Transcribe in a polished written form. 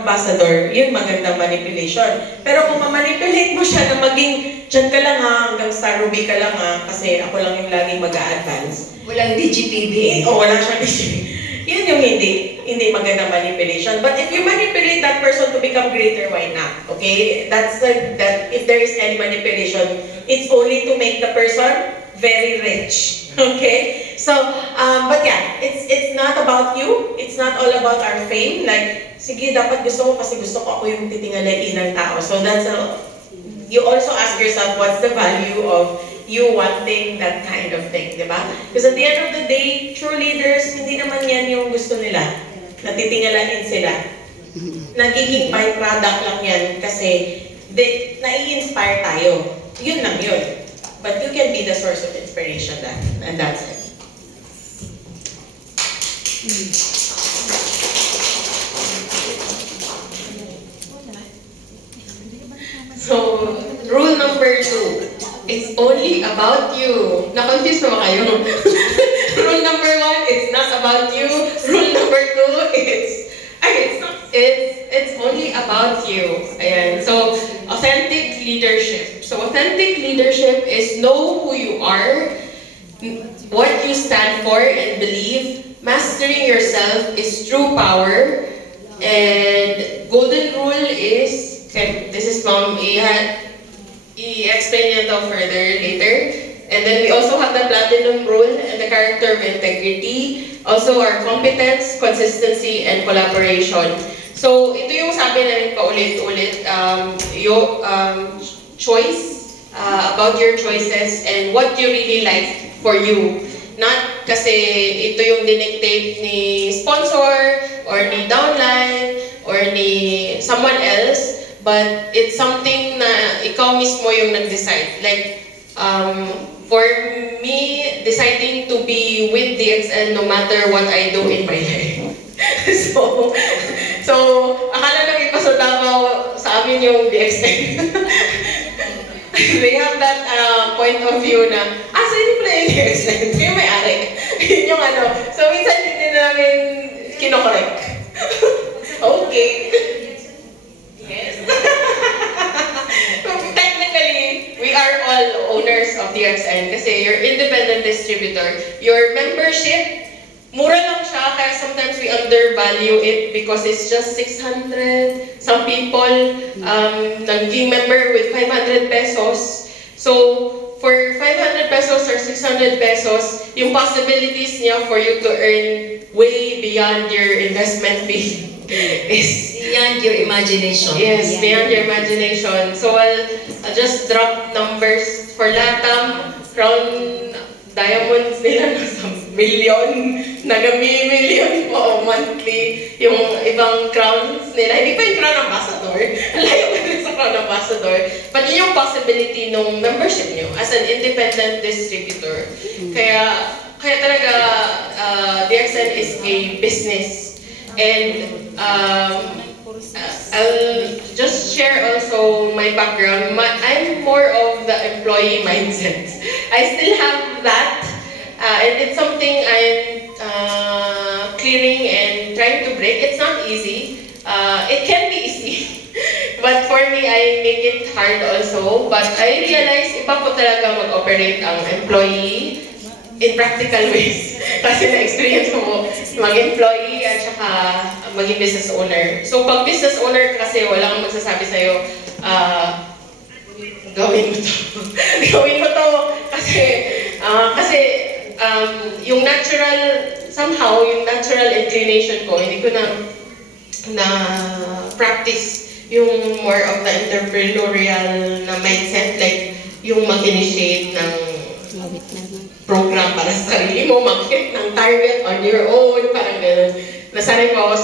ambassador, yun magandang manipulation. Pero kung ma-manipulate mo siya na maging, dyan ka lang ha, hanggang Star Ruby ka lang ha, kasi ako lang yung laging mag-a-advance. Walang DGPB. O wala siyang DGPB. Yun yung hindi magandang manipulation. But if you manipulate that person to become greater, why not? Okay? That if there is any manipulation, it's only to make the person very rich. Okay? So, but yeah, it's not about you. It's not all about our fame. Like, sige, dapat gusto ko kasi gusto ko ako yung titingalain ng tao. So that's you also ask yourself, what's the value of you wanting that kind of thing, di ba? Because at the end of the day, true leaders, hindi naman yan yung gusto nila. Natitingalain sila. Nagiging byproduct lang yan kasi nai-inspire tayo. Yun lang yun. But you can be the source of inspiration, and that's it. So, rule number 2. It's only about you. Na-confuse mo ba kayo? Rule number 1, it's not about you. Rule number 2, it's only about you. Ayan. So, authentic leadership. So, authentic leadership is know who you are, what you stand for and believe. Mastering yourself is true power. And golden rule is, okay, this is Mom i-explain ito further later. And then we also have the platinum rule and the character of integrity. Also our competence, consistency, and collaboration. So ito yung sabi namin paulit-ulit, choice, about your choices and what you really like for you. Not kasi ito yung dinictate ni sponsor or ni downline or ni someone else. But it's something na ikaw mismo yung nag-decide. Like, for me, deciding to be with DXN no matter what I do in my life. So, akala nang ipa sa Davao sa amin yung DXN. They have that point of view na, sa inyo pala yung DXN? Yung may-ari. Yun yung ano. So, minsan hindi na namin kinokorek. Okay. Yes. Technically, we are all owners of DXN kasi you're independent distributor. Your membership, mura lang siya, kaya sometimes we undervalue it because it's just 600. Some people naging member with 500 pesos. So, for 500 pesos or 600 pesos, yung possibilities niya for you to earn way beyond your investment fee is beyond your imagination. Yes, beyond your imagination. So I'll just drop numbers for Latam, Crown Diamonds nila nasa million, naga-million po monthly. Yung ibang crowns nila, hindi pa yung Crown Ambassador. Layo pa rin sa Crown Ambassador. But yun yung possibility ng membership nyo as an independent distributor. Kaya talaga, DXN is a business. And I'll just share also my background. I'm more of the employee mindset. I still have that, and it's something I'm clearing and trying to break. It's not easy. It can be easy, but for me, I make it hard also. But I realize iba ko talaga mag-operate ang employee in practical ways. Kasi na-experience ko mag-employee at saka maging business owner. So pag business owner kasi walang magsasabi sa'yo, gawin mo to. Gawin mo to kasi yung natural, somehow, yung natural inclination ko, hindi ko na practice yung more of the entrepreneurial na mindset, like yung mag-initiate ng program para sa sarili mo, mag-hit ng target on your own, parang gano'n. Nasanay ko ako sa